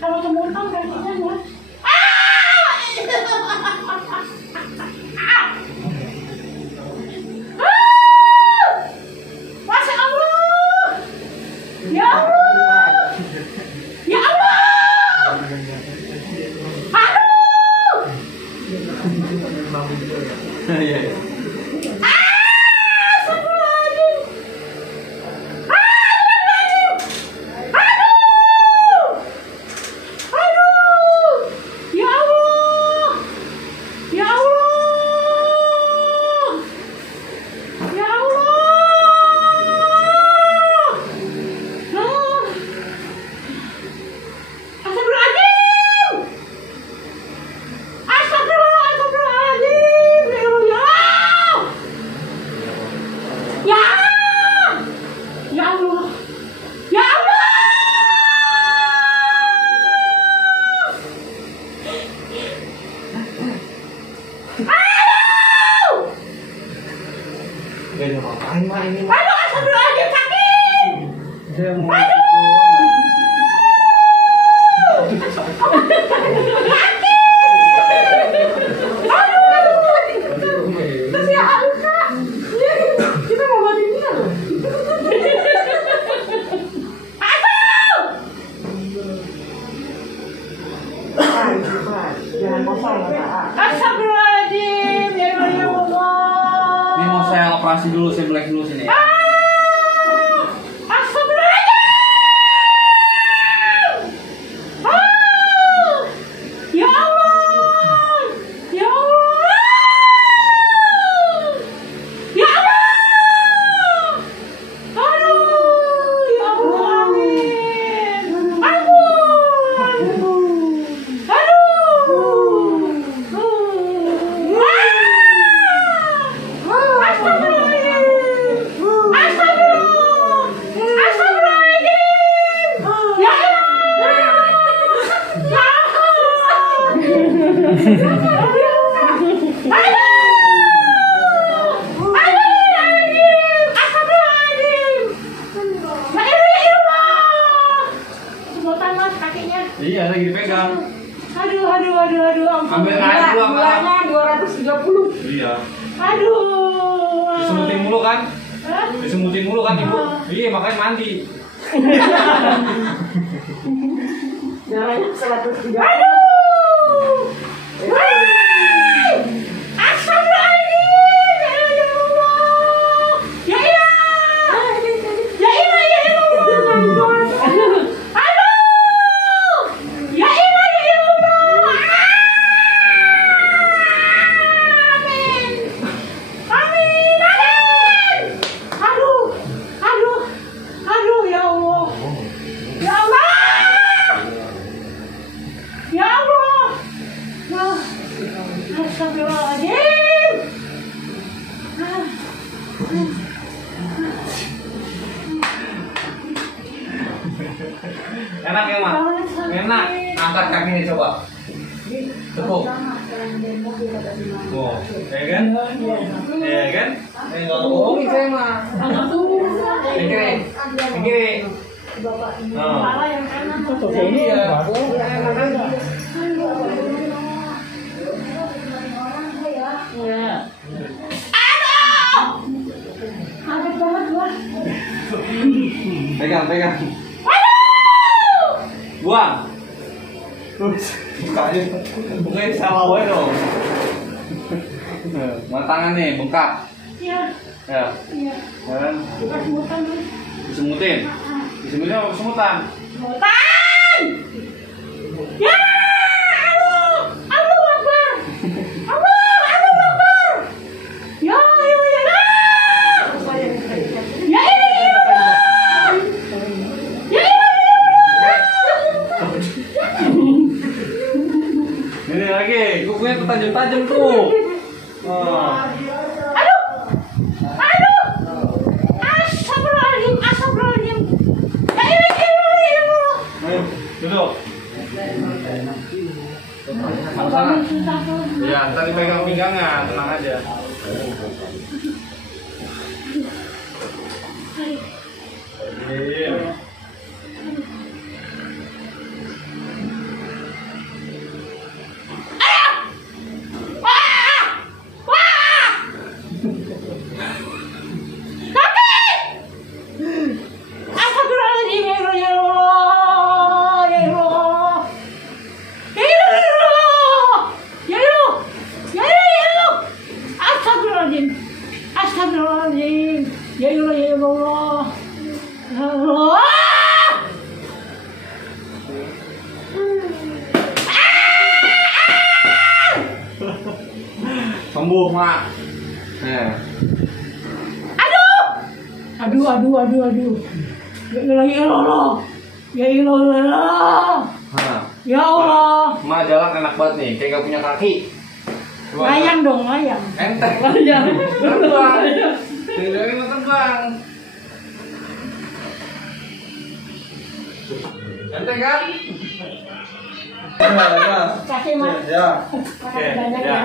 Kalau kemudian kakinya ya. Masya Allah. Ya Allah. Ya Allah. Aduh. Aduh, astagfirullahaladzim, sakit. Terus ya Alka, kita mau buat ini loh. Jangan kosong ya. Astagfirullahaladzim, ya Allah. Ini mau saya operasi dulu, saya black dulu sini ya. Iya, lagi dipegang. Aduh. Ambil air dulu apa? 230. Iya. Aduh. Disemutin mulu kan? Hah? Disemutin mulu kan ibu? Iya, makanya mandi. Darahnya 130. Aduh. Astagfirullahaladzim. Ya Allah. Ya ilah. Ya ilah, ya ilah. Aduh. Ya ilah, ya Allah. Amin. Amin. Aduh, ya Allah. Ya Allah. Ya Allah. Nah. Astagfirullahaladzim. Enak ya, Mak? Enak. Angkat kakinya coba. Tepuk. Oh, ya kan? Ya kan? Enggak bohongin saya, Mak. Yang kiri. Yang kiri. Kepala yang kanan. Iya. Enak kan? Kaget banget gua. Pegang. Buang. Bukanya sama wae dong. Mana tangan nih, bengkak. Iya. Ya. Iya. Kan? Bukan semutan nih. Disemutin. Disemutin apa semutan? Semutan. Ya. Allahu Akbar. Allahu Akbar. Ya. Ya ini. Ya Ini lagi, kukunya tajam-tajam tuh. Oh. Aduh. Astagfirullahaladzim. Ya ini. Ayo, duduk. Sana. Ya, ntar dipegang pinggangnya, tenang aja. Iya. Sembuh, Mak. Nah. Aduh. Ya ilah. Ya ilah. Hah. Ya Allah. Mak jalan enak banget nih, kayak gak punya kaki. Layang dong, layang. Enteng. Layang. Terbang. Tidurnya mau terbang. Enteng kan? Ya. Kasih, Mas. Ya. Makasih banyak ya.